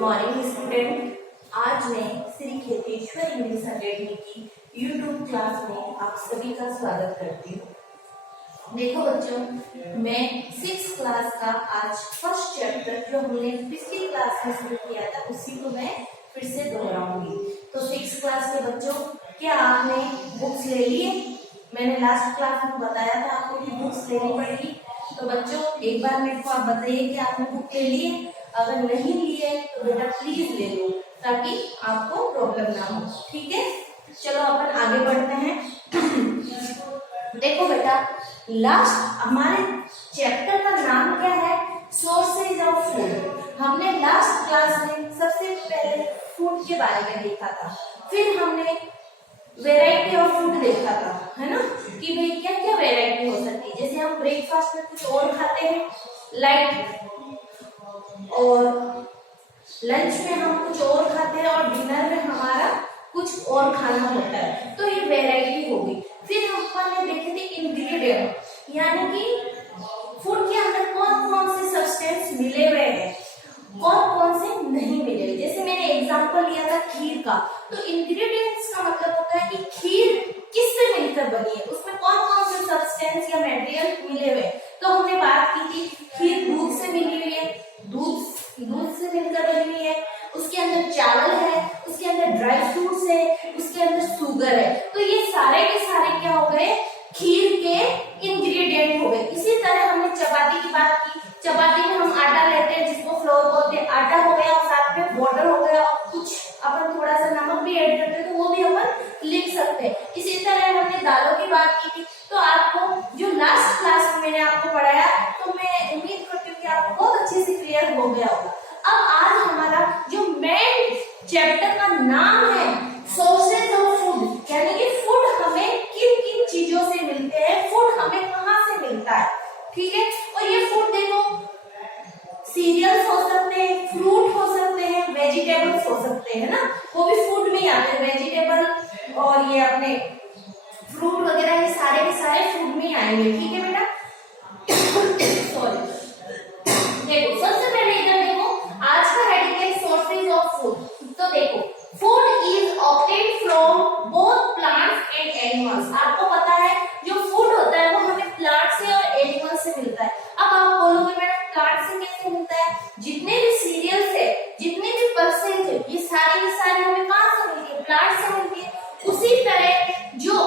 Morning student. आज मैं Shri Kheteshwar English academy की यूट्यूब क्लास में आप सभी का स्वागत करती हूँ। देखो बच्चों, मैं 6th क्लास का आज फर्स्ट चैप्टर जो हमने पिछली क्लास में शुरू किया था उसी को मैं फिर से दोहराऊंगी। तो 6th क्लास के बच्चों, क्या आपने बुक्स ले लिए? मैंने लास्ट क्लास में बताया था आपको कि बुक्स लेनी पड़ेगी। तो बच्चों एक बार मेरे को आप बताइए कि आपने बुक ले लिए। अगर नहीं लिए तो बेटा प्लीज ले लो ताकि आपको प्रॉब्लम ना हो। ठीक है, चलो अपन आगे बढ़ते हैं। देखो बेटा, लास्ट हमारे चैप्टर का नाम क्या है? Sources of food. हमने लास्ट क्लास में सबसे पहले फूड के बारे में देखा था, फिर हमने वेराइटी ऑफ फूड देखा था, है ना, कि भाई क्या क्या वेराइटी हो सकती है। जैसे हम ब्रेकफास्ट में कुछ और खाते हैं लाइट, और लंच में हम कुछ और खाते हैं, और डिनर में हमारा कुछ और खाना होता है। तो ये वेराइटी होगी। फिर हमने देखे थे इंग्रेडिएंट, यानी कि फूड के अंदर कौन कौन से सब्सटेंस मिले हुए हैं, कौन कौन से नहीं मिले। जैसे मैंने एग्जांपल लिया था खीर का, तो इंग्रेडिएंट्स का मतलब होता है कि खीर किससे मिलकर बनी है, उसमें कौन कौन से सब्सटेंस या मटेरियल मिले हुए। तो हमने बात की थी खीर दूध से मिली हुई है, दूध से मिलकर बनी हुई है, उसके अंदर चावल है, उसके अंदर ड्राई फ्रूट्स है, उसके अंदर शुगर है। तो ये सारे के सारे क्या हो गए? खीर के इंग्रेडिएंट हो गए। इसी तरह हमने चपाती की बात की। चपाती में हम आटा लेते हैं जिसको फ्लोर बोलते हैं, आटा हो गया और साथ में वाटर हो गया और कुछ अपन थोड़ा सा नमक भी ऐड करते हैं, तो वो भी अपन लिख सकते हैं। इसी तरह हमने दालों की बात की थी। तो आपको जो लास्ट क्लास में मैंने आपको पढ़ाया, तो मैं उम्मीद करती हूँ कि आपको बहुत अच्छे से क्लियर हो गया होगा। अब आज हमारा जो मेन चैप्टर का नाम है सोर्सेज ऑफ फूड, यानी कि फूड हमें किन किन चीजों से मिलते हैं, फूड हमें कहाँ से मिलता है। ठीक है, और ये फूड देखो, सीरियल्स हो सकते हैं, फ्रूट हो सकते हैं, वेजिटेबल्स हो सकते हैं ना, वो भी फूड में ही आते हैं। वेजिटेबल और ये अपने फ्रूट वगैरह ये सारे के सारे फूड में ही आएंगे। ठीक है बेटा, सॉरी। देखो सबसे पहले इधर देखो, आज का हेडिंग है सोर्सेज ऑफ फूड। तो देखो, food is obtained from both plants and animals. आपको पता है जो फूड होता है वो हमें प्लांट से और एनिमल से मिलता है। अब आप बोलोगे मैडम प्लांट से कैसे मिलता है? जितने भी सीरियल्स है, जितने भी पल्सेस है, ये सारी की सारी हमें कहाँ से मिलती है? प्लांट से मिलती है। उसी तरह जो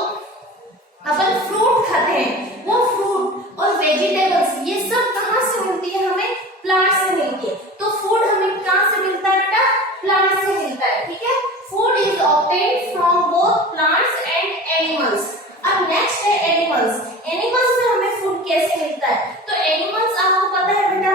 अपन फ्रूट खाते हैं, वो फ्रूट और वेजिटेबल्स ये सब कहाँ से मिलती है? हमें प्लांट से मिलती है। तो फूड हमें कहाँ से मिलता है बेटा? प्लांट से मिलता है। ठीक है, food is obtained from both plants and animals. अब नेक्स्ट है एनिमल्स। एनिमल्स से हमें फूड कैसे मिलता है? तो एनिमल्स आपको पता है बेटा,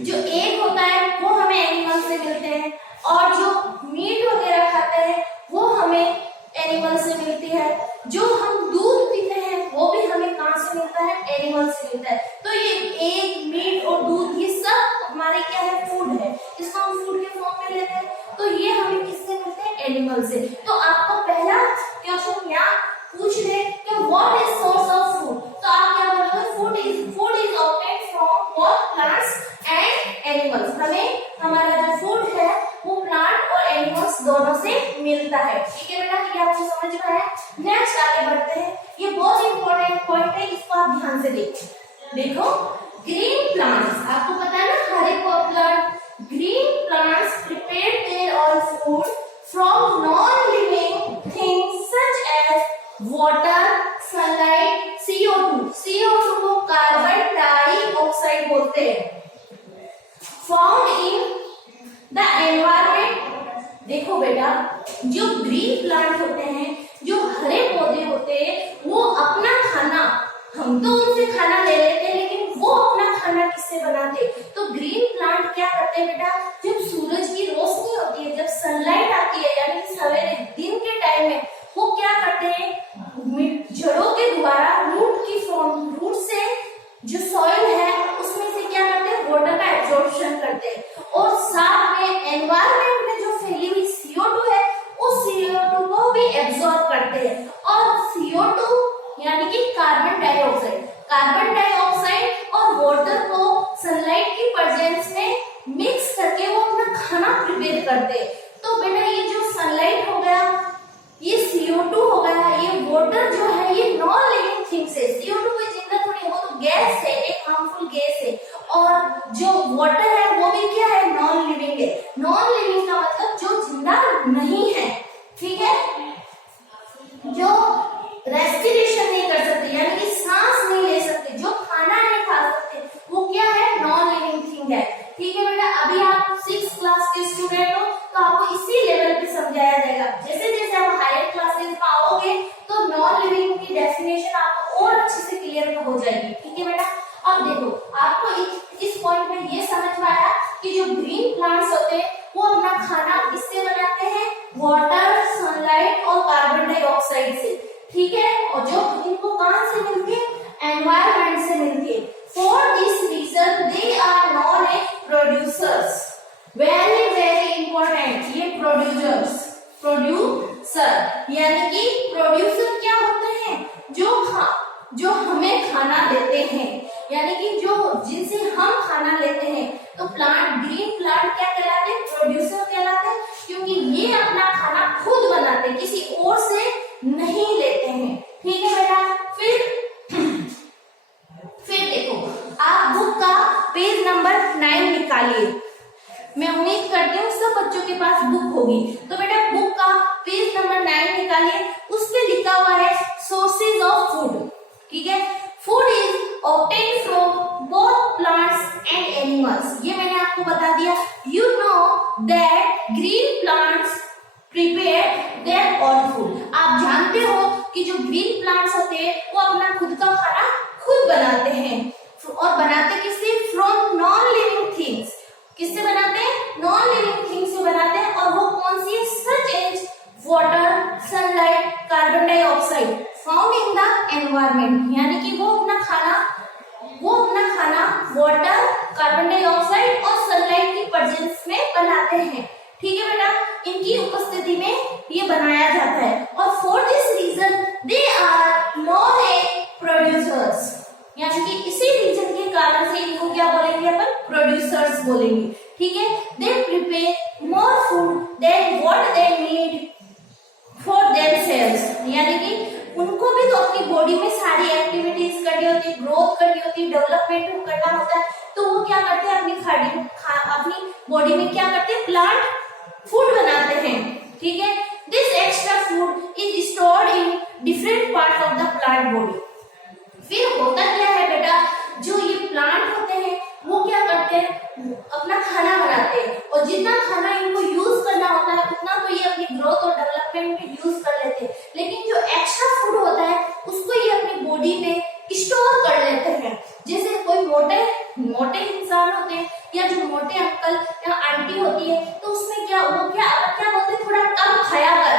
जो एग होता है वो हमें एनिमल से मिलते हैं, और जो मीट वगैरह खाते हैं वो हमें एनिमल से मिलती है। जो हम दूध पीते हैं वो भी हमें कहाँ से मिलता है? एनिमल से मिलता है। तो ये एग, मीट और दूध ये सब हमारे क्या है? फूड है। इसको हम फूड के फॉर्म में लेते हैं। तो ये हमें किससे मिलते हैं? एनिमल से। तो आपको पहला क्वेश्चन यहाँ पूछ ले कि what is source of food, तो आप क्या बोलोगे? Food is obtained from both plants and animals. हमें हमारा जो फूड है वो प्लांट और एनिमल्स दोनों से मिलता है। ठीक है बेटा, ये आपको समझ में आया? नेक्स्ट आगे बढ़ते हैं। ये बहुत इंपॉर्टेंट पॉइंट है, इसको आप ध्यान से देखो। ग्रीन प्लांट्स, आपको पता है ना, हरे plant, green plants prepare their own food from non living things such as water, sunlight, CO2। CO2 को कार्बन डाइऑक्साइड बोलते हैं, फाउंड इन द एनवायरमेंट। देखो बेटा, जो ग्रीन प्लांट होते हैं, जो हरे पौधे होते हैं, वो अपना खाना, हम तो उनसे खाना ले लेते हैं, लेकिन वो अपना खाना किससे बनाते? तो ग्रीन प्लांट क्या करते हैं बेटा, जब सूरज की रोशनी होती है, जब सनलाइट आती है, यानी सवेरे दिन के टाइम में, वो क्या करते हैं? जड़ों के द्वारा रूट से जो सॉइल है उसमें से क्या करते हैं? वाटर का एब्जॉर्प्शन करते हैं, और साथ में एनवायरमेंट में जो फैली हुई CO2 है उस CO2 को भी एब्जॉर्ब करते हैं। और CO2 यानी कि कार्बन डाइऑक्साइड और वाटर को सनलाइट की प्रेजेंस में मिक्स करके वो अपना करते हैं। तो बेटा ये जो सनलाइट हो गया, ये CO2 हो गया, ये वाटर जो है ये नॉन लिविंग थिंग्स है। CO2 कोई जिंदा थोड़ी है, वो तो गैस है, एक हार्मफुल गैस है। और जो वाटर है वो भी क्या है, नॉन लिविंग है। नॉन लिविंग का मतलब जो जिंदा नहीं है, ठीक है, जो रेस्पिरेशन नहीं कर सकते यानी कि सांस नहीं ले सकते, जो खाना नहीं खा सकते, वो क्या है, नॉन लिविंग थिंग है। ठीक है बेटा, अभी आप 6th क्लास के स्टूडेंट हो तो आपको इसी लेवल पे समझाया जाएगा। जैसे जैसे आप हायर क्लासेस में आओगे तो नॉन लिविंग की डेफिनेशन आपको और अच्छे से क्लियर हो जाएगी। ठीक है बेटा, अब देखो आपको इस पॉइंट में ये समझ में आया कि जो ग्रीन प्लांट्स होते हैं वो अपना खाना किससे बनाते हैं, वाटर, सनलाइट और कार्बन डाइऑक्साइड से। ठीक है, और जो इनको कहां से मिलती है, एनवायरमेंट से मिलती है। For this reason they are known as producers. Very very important, ये प्रोड्यूसर यानी कि प्रोड्यूसर क्या होते हैं, जो हमें खाना देते हैं, यानी कि जो जिनसे हम खाना लेते हैं। तो प्लांट, ग्रीन प्लांट क्या कहलाते हैं, प्रोड्यूसर कहलाते हैं, क्योंकि ये अपना खाना खुद बनाते हैं, किसी और से नहीं लेते हैं। ठीक है बेटा, फिर देखो आप बुक का पेज नंबर 9 निकालिए। मैं उम्मीद करती हूँ सब बच्चों के पास बुक होगी। तो बेटा बुक का पेज नंबर 9 निकालिए, उस पे लिखा हुआ है सोर्सेज ऑफ फूड। ठीक है, food is obtained from both plants and animals. ये मैंने आपको बता दिया। You know that green plants prepare their own food. आप जानते हो कि जो ग्रीन प्लांट्स होते हैं वो अपना खुद का खाना खुद बनाते हैं, और बनाते किससे, फ्रॉम नॉन लिविंग थिंग्स। किससे बनाते हैं, नॉन लिविंग थिंग्स से बनाते हैं, और वो कौन सी है, such as water, sunlight, carbon dioxide found in the environment. यानी कि वो अपना खाना वाटर, कार्बन डाइऑक्साइड और सनलाइट की प्रेजेंस में बनाते हैं। ठीक है बेटा, इनकी उपस्थिति में ये बनाया जाता है। और for this reason they are known as producers, यानी कि इसी रीजन के कारण से इनको क्या बोलेंगे अपन, प्रोड्यूसर्स बोलेंगे। ठीक है, they prepare more food than what they need for themselves. यानी कि उनको भी तो अपनी बॉडी में सारी एक्टिविटीज करनी होती है, ग्रोथ करनी होती है, डेवलपमेंट करना होता है। तो वो क्या करते हैं, अपनी बॉडी में क्या करते हैं, प्लांट फूड बनाते हैं। ठीक है, this extra food is stored in different part of the plant body. फिर होता क्या है बेटा, जो ये प्लांट होते हैं वो क्या करते हैं, अपना खाना बनाते हैं, और जितना खाना इनको यूज करना होता है उतना तो ये अपनी ग्रोथ और डेवलपमेंट में यूज कर लेते हैं। लेकिन जो एक्स्ट्रा फूड होता है उसको ये अपनी बॉडी में स्टोर कर लेते हैं। जैसे कोई मोटे इंसान होते हैं या जो मोटे अंकल या आंटी होती है, तो उसमें क्या बोलते हैं, थोड़ा कम खाया कर।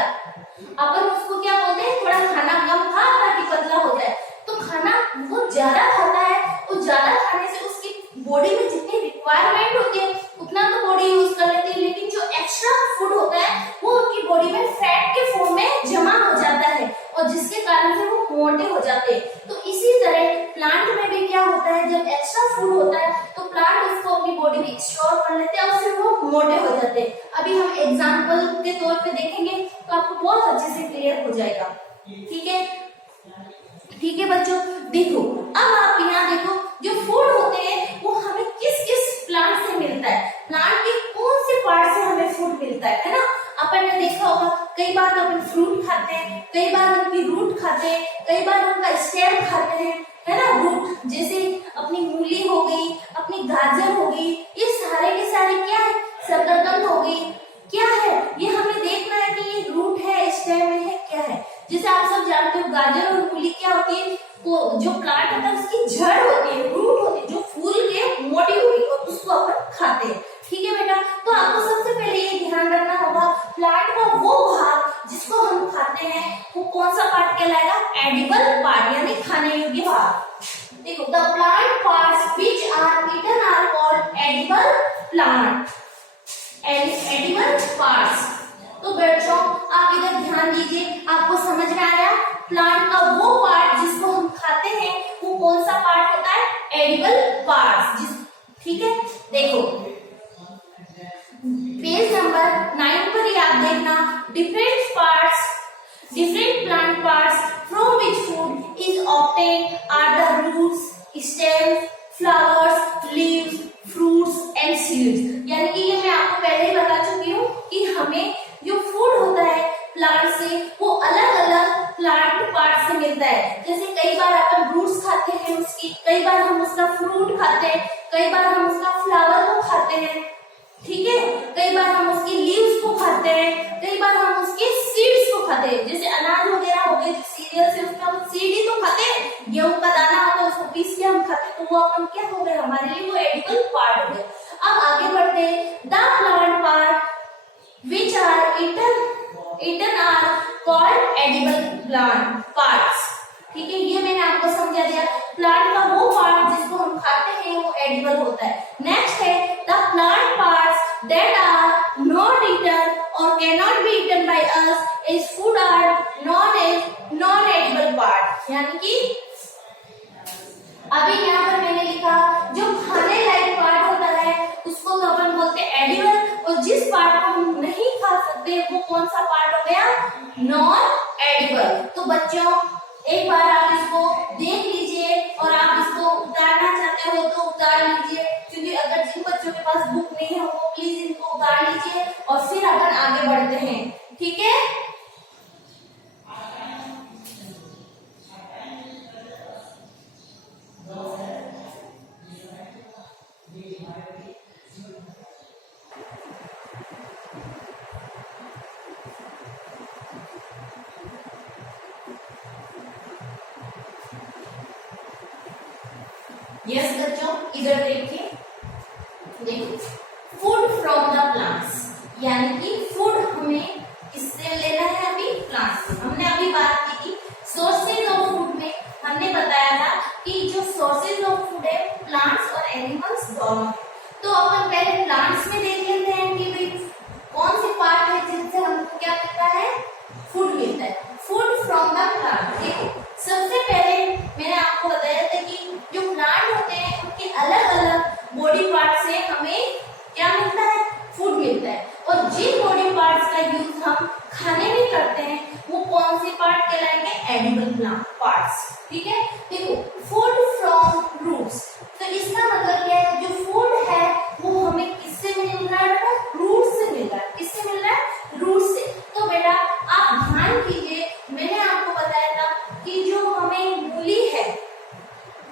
अपन उसको क्या बोलते हैं, थोड़ा खाना कम खा ताकि पतला हो जाए। तो खाना वो ज्यादा खाता है, वो ज्यादा खाने से उसकी बॉडी में जितनी रिक्वायरमेंट होती है उतना तो बॉडी यूज कर लेती है, लेकिन जो एक्स्ट्रा फूड होता है वो उनकी बॉडी में फैट के फॉर्म में जमा हो जाता है, और जिसके कारण से वो मोटे हो जाते हैं। तो इसी तरह प्लांट में भी क्या होता है, जब एक्स्ट्रा फूड होता है तो प्लांट उसको अपनी बॉडी में स्टोर कर लेते हैं और फिर वो मोटे हो जाते हैं। अभी हम एग्जाम्पल के तौर पे देखेंगे तो आपको बहुत अच्छे से क्लियर हो जाएगा। ठीक है बच्चों, देखो अब आप यहाँ देखो, जो फूड होते हैं वो हमें किस किस प्लांट से मिलता है, प्लांट के कौन से पार्ट से हमें फूड मिलता है ना। अपन ने देखा होगा, कई बार अपन फ्रूट खाते हैं, कई बार उनकी रूट खाते हैं, कई बार उनका स्टेम खाते हैं, है ना। रूट जैसे अपनी मूली हो गई, अपनी गाजर हो गई, ये सारे के सारे क्या है, शकरकंद हो गई, क्या है ये हमें देखना है कि ये रूट है, स्टेम है, क्या है। जैसे आप सब जानते हो गाजर और मूली क्या होती है, जो प्लांट होता है उसकी जड़ होती है, रूट होती है, जो फूल के मोटी होती है और उसको अपन खाते हैं। ठीक है बेटा, तो आपको सबसे पहले ये ध्यान रखना होगा, प्लांट का वो भाग जिसको हम खाते हैं वो कौन सा पार्ट कहलाएगा, एडिबल पार्ट, यानी खाने योग्य भाग। देखो, the plant parts which are eaten are called edible plant, edible parts. तो बच्चों आप इधर ध्यान दीजिए, आपको समझ में आया, प्लांट का वो पार्ट जिसको हम खाते हैं वो कौन सा पार्ट होता है, एडिबल पार्ट्स। ठीक है, देखो पेज नंबर हैं। जैसे कई बार अपन रूट्स खाते हैं उसकी, कई बार हम उसका फ्रूट खाते हैं, कई बार हम उसका फ्लावर को खाते हैं, ठीक है, कई बार हम उसकी लीव्स को खाते हैं, कई बार हम उसके सीड्स को खाते हैं। जैसे अनाज वगैरह हो गए, जो सीरियल्स है उसमें हम सीड ही तो खाते हैं, गेहूं का दाना होता है उसको पीस के हम खाते हैं, तो वो अपन क्या हो गए, हमारे लिए वो एडिबल पार्ट हो गए। अब आगे बढ़ते हैं, the plant part which are eaten are called edible plant parts। ठीक है, ये मैंने आपको समझा दिया। प्लांट का वो पार्ट जिसको हम खाते हैं वो एडिबल होता है। नेक्स्ट है the plant parts that are not eaten और cannot be eaten by us is food are known as non edible part. यानी कि अभी यहाँ पर मैंने लिखा जो खाने लायक पार्ट होता है उसको तो अपन बोलते हैं एडिबल, और जिस पार्ट को हम नहीं खा सकते वो कौन सा पार्ट हो गया, नॉन एडिबल। तो बच्चों एक बार आप इसको देख लीजिए और आप इसको उतारना चाहते हो तो उतार लीजिए, क्योंकि अगर जिन बच्चों के पास बुक नहीं है वो प्लीज इनको उतार लीजिए और फिर अपन आगे बढ़ते हैं, ठीक है। यस बच्चों, इधर देखिए, देखो फूड फ्रॉम द प्लांट्स, यानी कि फूड हमें किससे लेना है, अभी प्लांट्स से। हमने अभी बात की थी सोर्सेज ऑफ फूड में, हमने बताया था कि जो सोर्सेज ऑफ फूड है प्लांट्स और एनिमल्स दोनों। तो अपन पहले प्लांट्स में देख लेते हैं कि भाई कौन से पार्ट है जिनसे हमको क्या मिलता है, फूड मिलता है। फूड फ्रॉम द प्लांट, देखो सबसे पहले मैंने आपको बताया था कि जो प्लांट होते हैं उनके अलग अलग बॉडी पार्ट से हमें क्या मिलता है, फूड मिलता है। और जिन बॉडी पार्ट्स का यूज हम खाने में करते हैं वो कौन से पार्ट कहलाएंगे, एडिबल प्लांट पार्ट्स, ठीक है। देखो फूड फ्रॉम रूट्स, तो इसका मतलब क्या है, जो फूड है वो हमें किससे मिल रहा है, रूट से मिल रहा है। किससे मिल रहा है, रूट से। तो बेटा आप ध्यान कीजिए, मैंने आपको बताया था कि जो हमें मूली है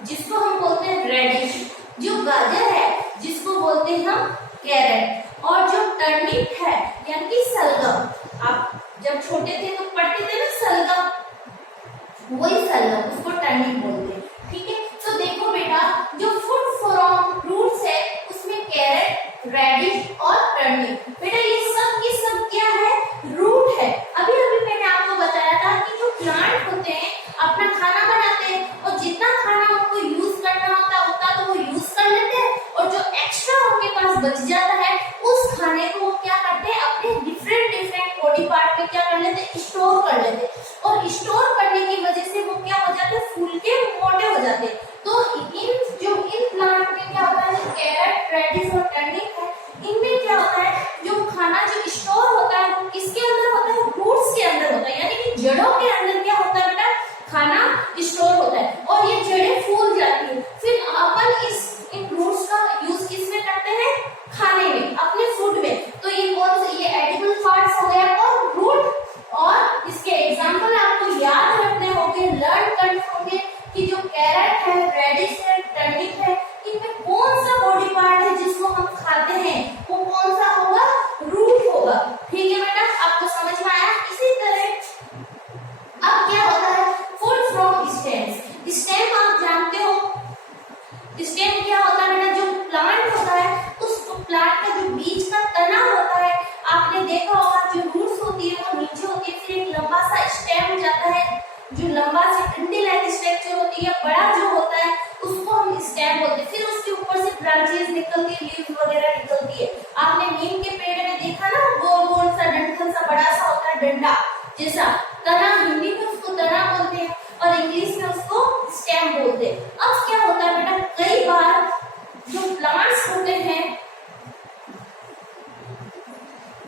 जिसको हम बोलते हैं रेडिश, जो गाजर है जिसको बोलते हैं हम कैरेट, और जो टर्निप है यानी कि सलगम, आप जब छोटे थे तो पढ़ते थे ना सलगम, वही सलगम, उसको टर्निप बोलते हैं, ठीक है। तो देखो बेटा जो फूड फ्रॉम रूट्स है उसमें कैरेट, रेडिश और टर्निप, बेटा ये सब की सब क्या है, रूट है। अभी अभी मैंने आपको बताया था कि जो प्लांट होते हैं अपना खाना बनाते हैं और जितना खाना उनको यूज करना होता है उतना तो वो यूज कर लेते हैं, और जो एक्स्ट्रा उनके पास बच जाता है उस खाने को वो क्या करते हैं, अपने डिफरेंट डिफरेंट बॉडी पार्ट में क्या कर लेते हैं, स्टोर कर लेते हैं, और स्टोर करने की वजह से वो क्या हो जाते हैं, फूल के मोटे हो जाते हैं। तो इन प्लांट में क्या होता है, जो कैरेट, रेडिश और टर्निप है, इनमें क्या होता है, जो खाना जो स्टोर होता है वो किसके अंदर होता है, रूट्स के अंदर होता है, यानी कि जड़ों के अंदर क्या होता है बेटा, खाना स्टोर होता है, और ये जड़ें फूल जाती है। फिर अपन इन रूट्स का यूज किस में करते हैं, खाने में, अपने फूड में। तो ये कौन से, ये एडिबल पार्ट्स हो गया और रूट, और इसके एग्जांपल आपको याद रखने होंगे, लर्न करने होंगे कि जो कैरेट है, रेडिश है, टर्निप है, इनमें कौन सा बॉडी पार्ट है जिसको हम खाते हैं, वो कौन सा होगा, रूट होगा, ठीक है बेटा। आपको समझ में आया। इसी तरह अब क्या होता है, फूड फ्रॉम स्टेम्स। स्टेम आप जानते हो, स्टेम क्या होता है बेटा, जो प्लांट होता है उस प्लांट का जो बीच का तना होता है, आपने देखा होगा जो रूट्स होती है वो नीचे होती है, फिर एक लंबा सा स्टेम जाता है, जो लंबा सी डंडी लाइक स्ट्रक्चर होती है, बड़ा जो होता है उसको हम स्टेम बोलते हैं। फिर उसके ऊपर से ब्रांचेस निकलती है, लीव्स वगैरह निकलती है। आपने नीम के पेड़ में देखा ना, गोल गोल सा डंठल सा बड़ा सा होता है, डंडा जैसा, तना, हिंदी में उसको तना बोलते हैं और इंग्लिश में उसको स्टेम बोलते हैं। अब क्या होता है बेटा, कई बार जो प्लांट्स होते हैं,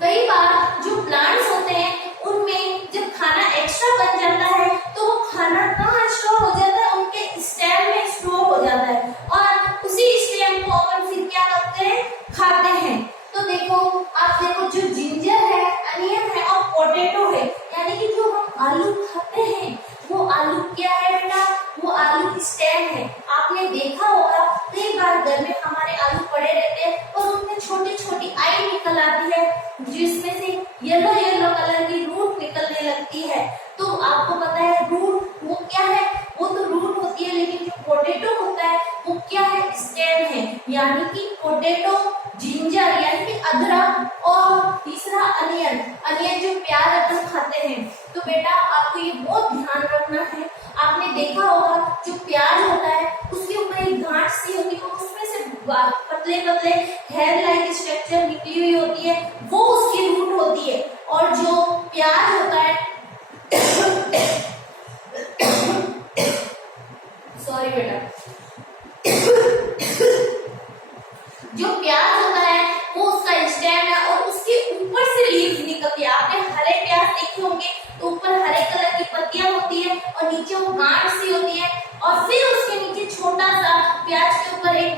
कई बार जो प्लांट्स होते हैं उनमें जब खाना एक्स्ट्रा बन जाता है तो वो खाना कहाँ स्टोर हो जाता है, उनके स्टेम में स्टोर हो जाता है, और उसी स्टेम को अपन फिर क्या करते हैं, स्टेम है। आपने देखा होगा कई बार घर में हमारे आलू पड़े रहते हैं और उनमें छोटी छोटी आई निकल आती है, जिसमें से येलो येलो कलर की रूट निकलने लगती है। तो आपको पता है रूट वो क्या है, वो तो रूट होती है, लेकिन जो पोटैटो होता है वो क्या है, स्टेम है। यानी कि पोटैटो, जिंजर यानी कि अदरक, और तीसरा अनियन, अनियन जो प्याज अपन खाते हैं। तो बेटा आपको ये बहुत ध्यान रखना है। आपने देखा होगा जो प्याज होता है उसके ऊपर एक गांठ सी होती है, उसमें से पतले पतले हेयर लाइक स्ट्रक्चर निकली हुई होती है, वो उसकी रूट होती है। और जो प्याज होता है सॉरी बेटा, जो प्याज होता है वो उसका स्टेम है और उसके ऊपर से लीव्स निकलती है। आपने हरे प्याज देखे होंगे तो ऊपर हरे कलर की पत्तियां होती है और नीचे वो गांठ सी होती है, और फिर उसके नीचे छोटा सा प्याज के ऊपर एक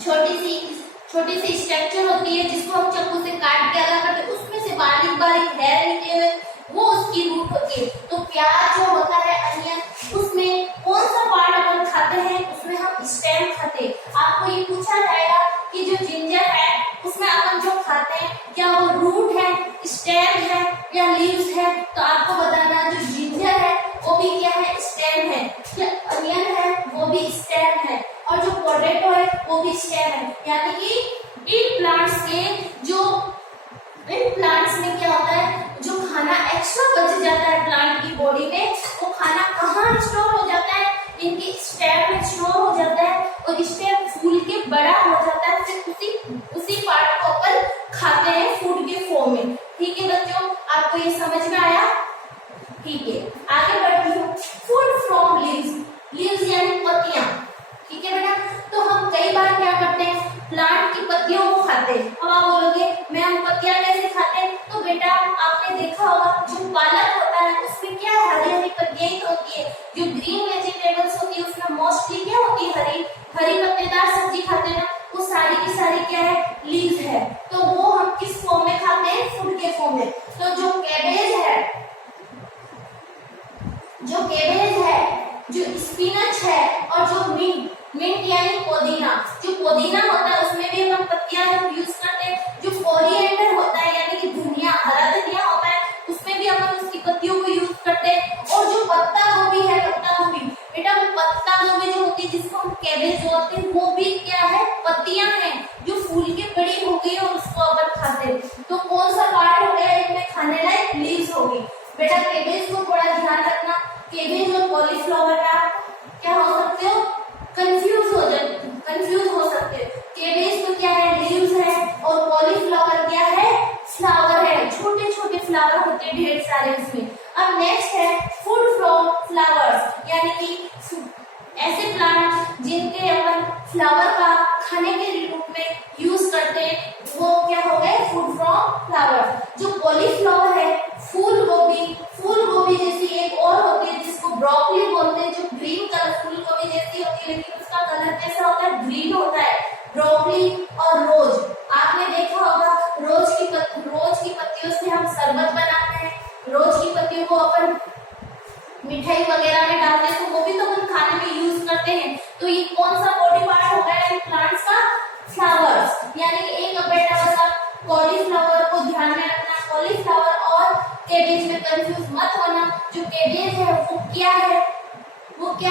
छोटी सी स्ट्रक्चर होती है जिसको हम चाकू से काट के अलग करते हैं, उसमें से बारीक बारीक हेयर निकले हुए, वो उसकी रूट होती है। तो प्याज जो होता है अनियन, उसमें कौन सा पार्ट अपन खाते हैं, उसमें हम स्टेम खाते हैं। आपको ये पूछा जाएगा कि जो जिंजर है उसमें अपन जो खाते हैं क्या वो रूट है, स्टेम है या लीव्स है। तो आपको बताना जो जिंजर है वो भी क्या है, स्टेम है, जो अनियन है वो भी स्टेम है, और जो पोटैटो है वो भी स्टेम है। यानी कि इन प्लांट्स में क्या होता है, जो खाना एक्स्ट्रा बच जाता है प्लांट की बॉडी में, वो खाना कहाँ स्टोर हो जाता है, इनकी स्टेम में स्टोर हो जाता है, और स्टेम फूल के बड़ा हो जाता है, फिर उसी पार्ट को अपन खाते हैं फूड के फॉर्म में। ठीक है बच्चों, आपको ये समझ में आया? ठीक है, आगे बढ़ती हूँ। फूड फ्रॉम लीव्स, लीव्स यानी पत्तियां। ठीक है बेटा, तो हम कई बार क्या करते हैं, प्लांट की पत्तियों को खाते हैं। अब आप बोलोगे मैम पत्तियां कैसे खाते हैं? तो बेटा आपने देखा होगा जो पालक होता है उसमें क्या है, हरी हरी पत्तियां ही होती है। जो ग्रीन वेजिटेबल्स होती है उसमें मोस्टली क्या होती है, हरी पत्तेदार सब्जी खाते हैं ना, वो सारी की सारी क्या है, लीव्स है। तो वो हम किस फॉर्म में खाते हैं, फूड के फॉर्म में। तो जो कैबेज है, जो स्पिनच है, और जो मिंट यानी पुदीना, जो पुदीना होता है उसमें भी हम पत्तियां यूज करते हैं। जो कोरिएंडर होता है यानी कि धनिया, हरा धनिया होता है, उसमें भी हम उसकी पत्तियों को यूज करते हैं। और जो पत्ता गोभी है, पत्ता गोभी बेटा, वो पत्ता गोभी जो होती है जिसको हम कैबेज बोलते हैं, वो भी क्या है, पत्तियां हैं जो फूल के बड़ी हो गई और उसको अपन खाते हैं। तो कौन सा पार्ट हो गया इनमें खाने लायक, लीव्स हो गई। बेटा कैबेज को थोड़ा ध्यान रखना, कैबेज और कॉलीफ्लावर का क्या हो सकते हो, कंफ्यूज हो सकते हैं। कैबेज तो क्या है, लीव्स है, और कॉलीफ्लावर क्या है, फ्लावर है, छोटे छोटे फ्लावर होते हैं ढेर सारे उसमें। अब नेक्स्ट है फूड फ्रॉम फ्लावर्स, यानी कि ऐसे प्लांट जिनके अपन फ्लावर का खाने के रूप में यूज करते हैं, वो क्या हो गए, फूड फ्रॉम फ्लावर। जो कॉलीफ्लावर है, फूल गोभी जैसी एक और होती है जिसको ब्रोकली बोलते हैं, जो ग्रीन कलर फूल गोभी जैसी होती है, लेकिन उसका कलर कैसा होता है, ग्रीन होता है। ब्रोकली और रोज, आपने देखा होगा रोज की पत्तियों से हम शरबत बनाते हैं। रोज की पत्तियों को अपन मिठाई वगैरह में डालते हैं, तो वो भी तो हम खाने में यूज करते हैं। तो ये कौन सा बॉडी पार्ट हो गया इन प्लांट्स का, फ्लावर्स। यानी कि एक बेटा बता, कॉलीफ्लावर को ध्यान में रखना, कॉलीफ्लावर और कैबेज में कंफ्यूज मत होना। जो कैबेज है वो क्या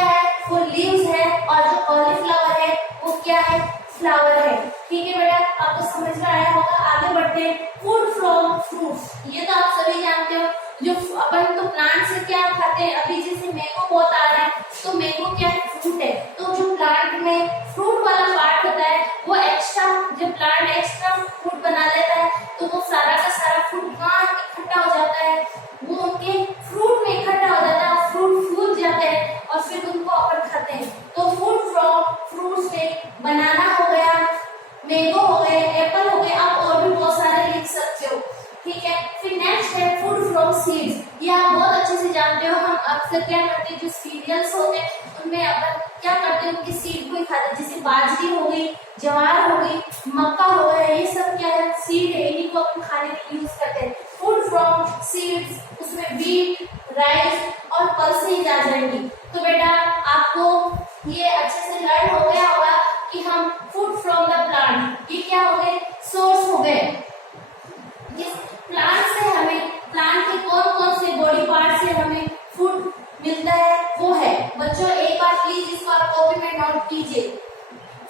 है, वो लीव्स है, और जो कॉलीफ्लावर है वो क्या है, फ्लावर है। ठीक है बेटा, आपको समझ में आया होगा। आगे बढ़ते हैं, फूड फ्रॉम फ्रूट्स। ये तो आप सभी जानते हो, जो अपन तो प्लांट से क्या खाते हैं, अभी जैसे मैंगो बहुत आ रहा है, तो मैंगो क्या है, फ्रूट है। तो जो प्लांट में फ्रूट वाला पार्ट होता है वो एक्स्ट्रा, जब प्लांट एक्स्ट्रा फ्रूट बना लेता है तो वो सारा का सारा फ्रूट कहाँ इकट्ठा हो जाता है, वो उनके फ्रूट में इकट्ठा हो जाता है और फ्रूट फूल जाते हैं और फिर उनको अपन खाते हैं। तो फूड फ्रॉम फ्रूट्स में बनाना हो गया, मैंगो हो गए, एप्पल हो गए, आप और भी बहुत सारे लिख सकते हो। ठीक है, फिर नेक्स्ट है फूड फ्रॉम सीड्स। ये आप बहुत अच्छे से जानते हो, हम अक्सर क्या करते हैं, जो सीरियल्स होते हैं उनमें अपन क्या करते हैं, उनकी सीड को ही खाते हैं। जैसे बाजरी हो गई, ज्वार हो गई, मक्का हो गया, ये सब क्या है, सीड है, इन्हीं को अपन खाने में यूज करते हैं। फूड फ्रॉम सीड्स, उसमें व्हीट, राइस और पल्सेस आ जाएंगी। तो बेटा आपको आपको ये अच्छे से लर्न हो गया होगा कि हम फूड फ्रॉम द प्लांट, ये क्या हो गए, सोर्स हो गए। इस प्लांट से हमें, प्लांट के कौन कौन से बॉडी पार्ट से हमें फूड मिलता है वो है। बच्चों एक बार प्लीज इसको आप कॉपी में नोट कीजिए।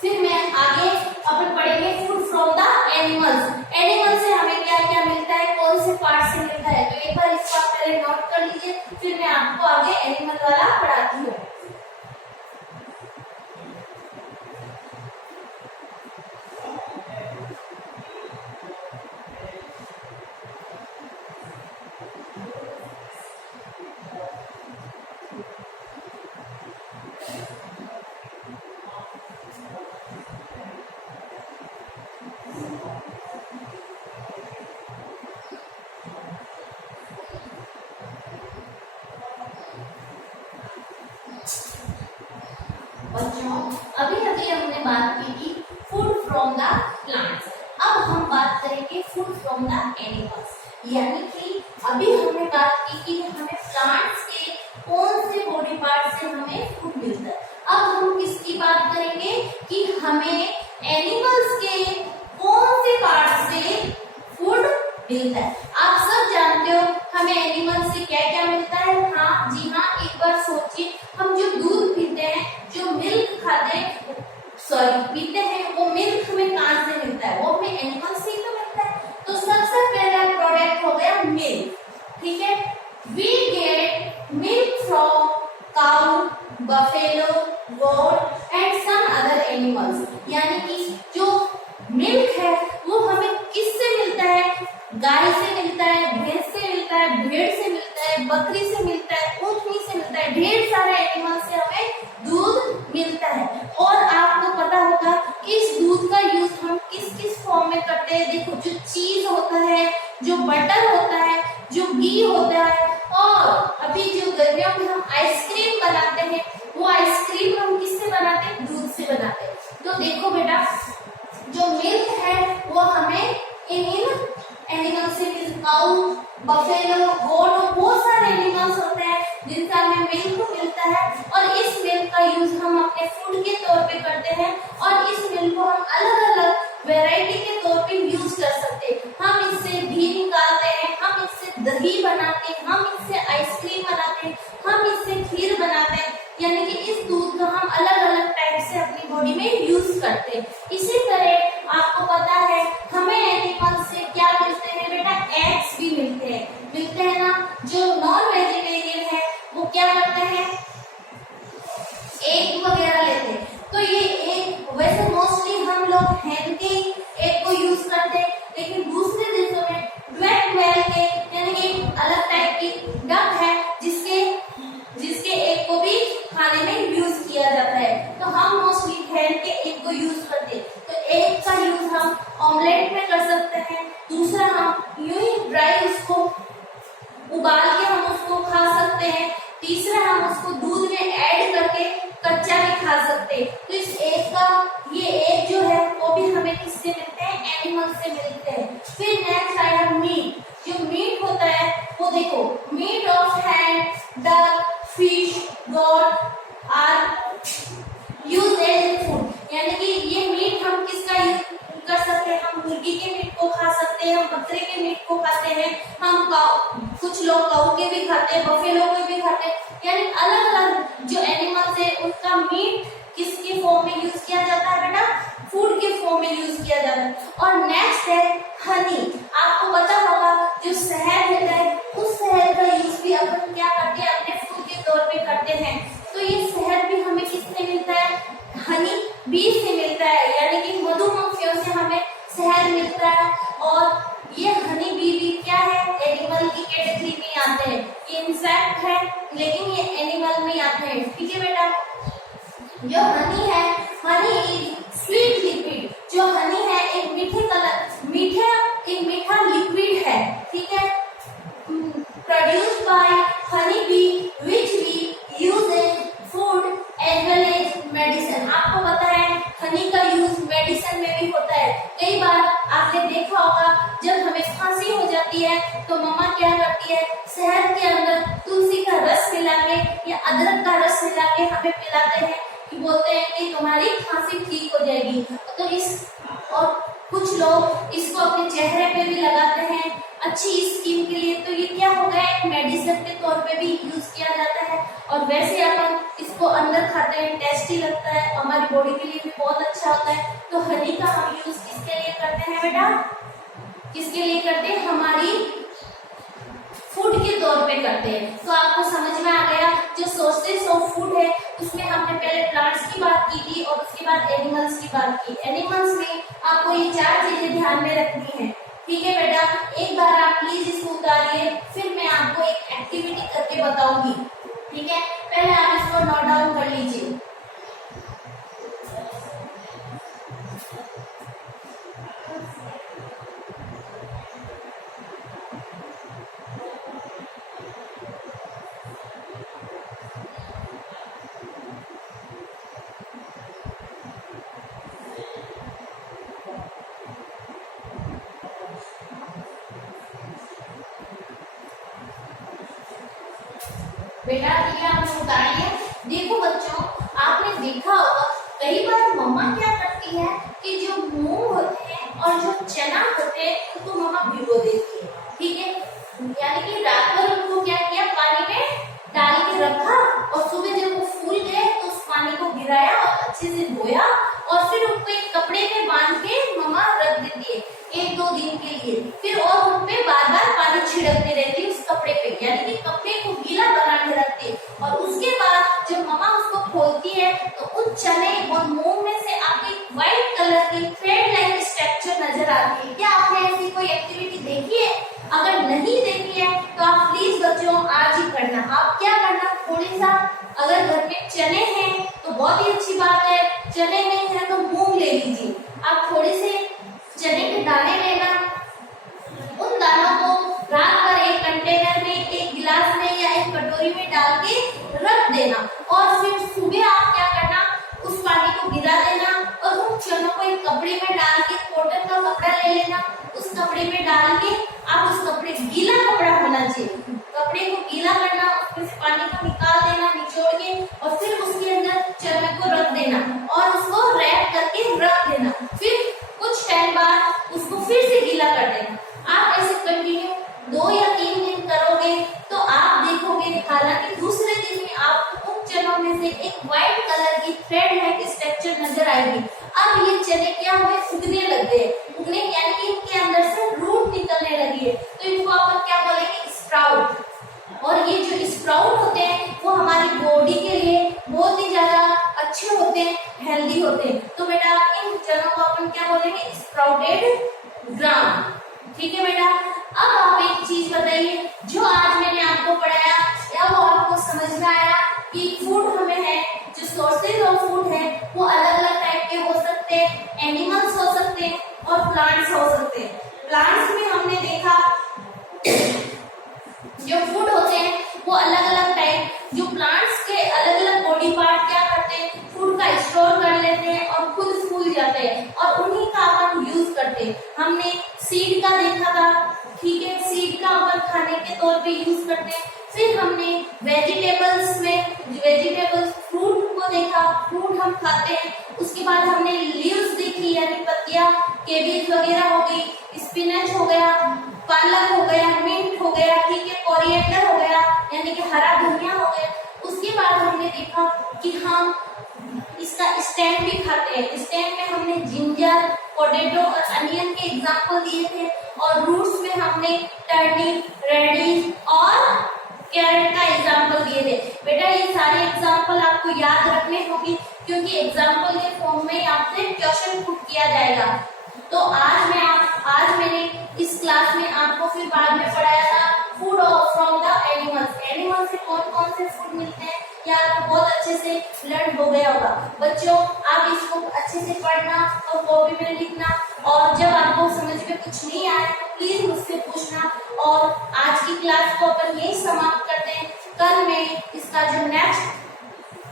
फिर मैं आगे अपन पढ़ेंगे food from the animals. Animal से हमें क्या क्या मिलता है, कौन से पार्ट से मिलता है, तो एक बार इसको आप पहले नोट कर लीजिए, फिर मैं आपको आगे एनिमल वाला पढ़ाती हूँ। बच्चों अभी अभी हमने बात की थी फूड फ्रॉम द प्लांट्स। अब हम बात करेंगे फूड फ्रॉम द एनिमल्स, यानी कि अभी हमने बात की कि हमें प्लांट्स के कौन से बॉडी पार्ट से हमें फूड मिलता है। अब हम किसकी बात करेंगे कि हमें एनिमल्स के कौन से पार्ट से फूड मिलता है। आप सब जानते हो हमें एनिमल से क्या क्या मिलता है। हाँ जी हाँ, एक बार सोचिए, हम जो दूध पीते हैं, जो मिल्क खाते हैं, सॉरी पीते हैं, वो मिल्क हमें कहाँ से मिलता है, वो हमें एनिमल से ही तो मिलता है। तो सबसे पहला प्रोडक्ट हो गया मिल्क, ठीक है। We get milk from cow, buffalo, goat and some other animals, यानी कि जो मिल्क है वो हमें किससे मिलता है, गाय से मिलता है, भैंस से मिलता है, भेड़ से मिलता है, बकरी से मिलता है, ऊँटनी से मिलता है, ढेर सारे एनिमल से हमें दूध मिलता है। और आपको पता होगा इस दूध का यूज हम किस किस फॉर्म में करते हैं। देखो जो चीज होता है, जो बटर होता है, जो घी होता है, और अभी जो गर्मियों में हम आइसक्रीम बनाते हैं, वो आइसक्रीम हम किससे बनाते हैं, दूध से बनाते हैं। तो देखो बेटा, जो मिल्क है वो हमें इन एनिमल से, काऊ, बफेलो, गोट, बहुत सारे एनिमल्स होते हैं जिनसे हमें मिल्क मिलता है। और इस मिल्क का यूज हम अपने फूड के तौर पे करते हैं, और इस मिल्क को हम अलग अलग वैरायटी के तौर पे यूज कर सकते हैं। हम इससे घी निकालते हैं, हम इससे दही बनाते हैं, हम इससे आइसक्रीम बनाते हैं, हम इससे खीर बनाते हैं, यानी कि इस दूध का हम अलग अलग टाइप से अपनी बॉडी में यूज करते हैं। इसी तरह आपको पता है हमें एनिमल से क्या मिलते हैं बेटा, एग्स भी मिलते हैं ना। जो नॉन वेजिटेरियन है वो क्या करते हैं, एग वगैरह लेते हैं। तो ये एग वैसे मोस्टली हम लोग हैन के एग को यूज करते हैं, लेकिन दूसरे देशों में ड्वेल के, यानी कि अलग टाइप की डक है जिसके एग को भी खाने में यूज किया जाता है। तो हम मोस्टली हैन के एग को यूज करते हैं। तो एग का यूज हम ऑमलेट में कर सकते हैं। दूसरा हम यूं ही ड्राई उसको उबाल के हम उसको खा सकते हैं। तीसरा हम उसको दूध में ऐड करके कच्चा भी खा सकते हैं। तो इस एग का, ये एग जो है वो भी हमें किससे मिलते हैं, एनिमल से मिलते हैं। फिर नेक्स्ट आया मीट। जो मीट होता है वो देखो, meat of hen, duck, fish, goat are use as food, यानी कि ये मीट हम किसका यूज कर सकते हैं, हम मुर्गी के मीट को खा सकते हैं, हम बकरे के मीट को खाते हैं, हम कुछ लोग काऊ के भी खाते हैं, बफेलो के भी खाते हैं, यानी अलग अलग जो एनिमल्स है उनका मीट किसके फॉर्म में यूज किया जाता है बेटा, फूड के फॉर्म में यूज किया जाता है। और नेक्स्ट है हनी। आपको पता होगा जो शहद होता है, उस शहद का यूज भी अपन क्या करते हैं, अपने फूड के तौर पे करते हैं। तो ये शहद भी हमें किससे मिलता है, हनी बी से मिलता है, यानी कि मधुमक्खियों से हमें शहद मिलता है। और ये हनी बी भी क्या है, एनिमल की कैटेगरी में आते हैं। ये इंसेक्ट है लेकिन ये एनिमल में आते हैं, ठीक है बेटा। जो हनी है, हनी इज स्वीट लिक्विड। जो हनी है एक मीठा लिक्विड है, ठीक है, produced by honey bee which we use in food as well as medicine. आपको पता है हनी का यूज मेडिसिन में भी होता है। कई बार आपने देखा होगा जब हमें खांसी हो जाती है तो मम्मा क्या करती है, शहद के अंदर तुलसी का रस मिला के या अदरक का रस मिला के हमें में पिलाते हैं कि बोलते हैं कि तुम्हारी खांसी ठीक हो जाएगी। तो और कुछ लोग इसको अपने चेहरे पे भी लगाते हैं अच्छी स्किन के लिए। तो ये क्या हो गया, एक मेडिसिन के तौर पे भी यूज किया जाता है। और वैसे अपन इसको अंदर खाते हैं, टेस्टी लगता है, हमारी बॉडी के लिए भी बहुत अच्छा होता है। तो हनी का हम यूज किसके लिए करते हैं बेटा, किसके लिए करते हैं, हमारी फूड के तौर पे करते हैं। तो आपको समझ में आ गया, जो सोर्सेस ऑफ फूड है उसमें हमने पहले प्लांट्स की बात की थी और उसके बाद एनिमल्स की बात की। एनिमल्स में आपको ये 4 चीजें ध्यान में रखनी है, ठीक है बेटा। एक बार आप प्लीज इसको उतारिए, फिर मैं आपको एक एक्टिविटी करके बताऊंगी, ठीक है। पहले आप इसको नोट डाउन कर लीजिए। बेटा ये आपने उतारिए। देखो बच्चों, आपने देखा होगा कई बार मम्मा क्या करती है कि जो मूंग होते हैं और जो चना होते हैं उनको मम्मा भिगो देती है, ठीक है। यानी कि रात भर उनको क्या किया, पानी में डाल के रखा और सुबह जब वो फूल गए तो उस पानी को गिराया और अच्छे से धोया और फिर उनको एक कपड़े में बांध के मम्मा रख देती है 1-2 दिन के लिए। फिर और उन पे बार बार पानी छिड़कते रहती है उस कपड़े पे, यानी कि कपड़े को गीला बना के रखती है। और उसके बाद जब मम्मा उसको खोलती है तो उन चने और मूंग में से आपकी व्हाइट कलर की थ्रेड लाइक स्ट्रक्चर नजर आती है। क्या आपने ऐसी कोई एक्टिविटी देखी है? अगर नहीं देखी है तो आप प्लीज बच्चों आज ही करना। आप क्या करना, थोड़ी सा, अगर घर में चने हैं तो बहुत ही अच्छी बात है, चने नहीं है तो मूंग ले लीजिए। आप थोड़े से चने के दाने लेना, उन दानों को रात भर एक कंटेनर में, एक गिलास में या एक कटोरी में डाल के रख देना और फिर सुबह आप क्या करना, उस पानी को गिरा देना और उन चनों को एक कपड़े में डाल के, कॉटन का कपड़ा ले लेना, उस कपड़े में डाल के आप उस कपड़े, गीला कपड़ा होना चाहिए, कपड़े को गीला करना, उसमें से पानी को निकाल देना निचोड़ के और फिर उसके अंदर चने को रख देना और उसको रैप करके रख देना। फिर कुछ टाइम बाद उसको फिर से गीला कर देना। आप ऐसे कंटिन्यू 2 या 3 दिन करोगे तो आप देखोगे, हालांकि दूसरे दिन में आपको उन चनों में से एक व्हाइट कलर की थ्रेड लाइक स्ट्रक्चर नजर आएगी। अब ये चने क्या हुए, उगने लग गए, उगने यानी कि इनके अंदर से रूट निकलने लगी है। तो इनको अपन क्या बोलेंगे, स्प्राउट। और ये जो स्प्राउट होते हैं वो हमारी बॉडी के लिए बहुत ही ज्यादा अच्छे होते हैं, हेल्दी होते हैं। तो बेटा इन चनों को अपन क्या बोलेंगे, स्प्राउटेड ग्राम, ठीक है बेटा। अब आप एक चीज बताइए, जो आज मैंने आपको पढ़ाया या वो आपको समझ में आया कि फूड हमें है, जो सोर्सेज ऑफ फूड है वो अलग अलग टाइप के हो सकते हैं, एनिमल्स हो सकते हैं और प्लांट्स हो सकते हैं। प्लांट्स में हमने देखा जो फूड होते हैं वो अलग अलग टाइप, जो प्लांट्स के अलग अलग बॉडी पार्ट क्या करते हैं, फूड का स्टोर कर लेते हैं और खुद फूल जाते हैं और उन्हीं का अपन यूज करते हैं। हमने सीड का देखा था, ठीक है, सीड का अपन खाने के तौर पे यूज करते हैं। फिर हमने वेजिटेबल्स में, वेजिटेबल्स फ्रूट को देखा, फ्रूट हम खाते हैं। उसके बाद हमने लीव्स देखी, यानी पत्तियां, केबेज वगैरह हो गई, स्पिनच हो गया, पालक हो गया, मिंट हो गया, ठीक है, कोरिएंडर हो गया, यानी कि हरा धनिया हो गया। उसके बाद हमने देखा कि हम इसका स्टेम भी खाते हैं। स्टेम में हमने जिंजर, पोटैटो और अनियन के एग्जाम्पल दिए थे और रूट्स में हमने टर्निप, रेडिश और कैरेट का एग्जाम्पल दिए थे। बेटा ये सारे एग्जाम्पल आपको याद रखने होंगे क्योंकि एग्जाम्पल के फॉर्म में आपसे क्वेश्चन पुट किया जाएगा। तो आज मैंने इस क्लास में आपको फिर बाद में पढ़ाया था food from the animals. Animal से कौन कौन से फूड मिलते हैं ये आपको बहुत अच्छे से लर्न हो गया होगा। बच्चों आप इसको अच्छे से पढ़ना और कॉपी में लिखना और जब आपको समझ में कुछ नहीं आए तो प्लीज मुझसे पूछना। और आज की क्लास को अपन यही समाप्त करते हैं। कल मैं इसका जो नेक्स्ट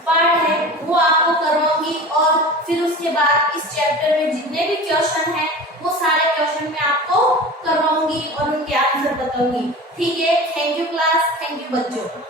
पार्ट है वो आपको करवाऊंगी और फिर उसके बाद इस चैप्टर में जितने भी क्वेश्चन हैं वो सारे क्वेश्चन मैं आपको करवाऊंगी और उनके आंसर बताऊंगी। ठीक है, thank you class, thank you बच्चों।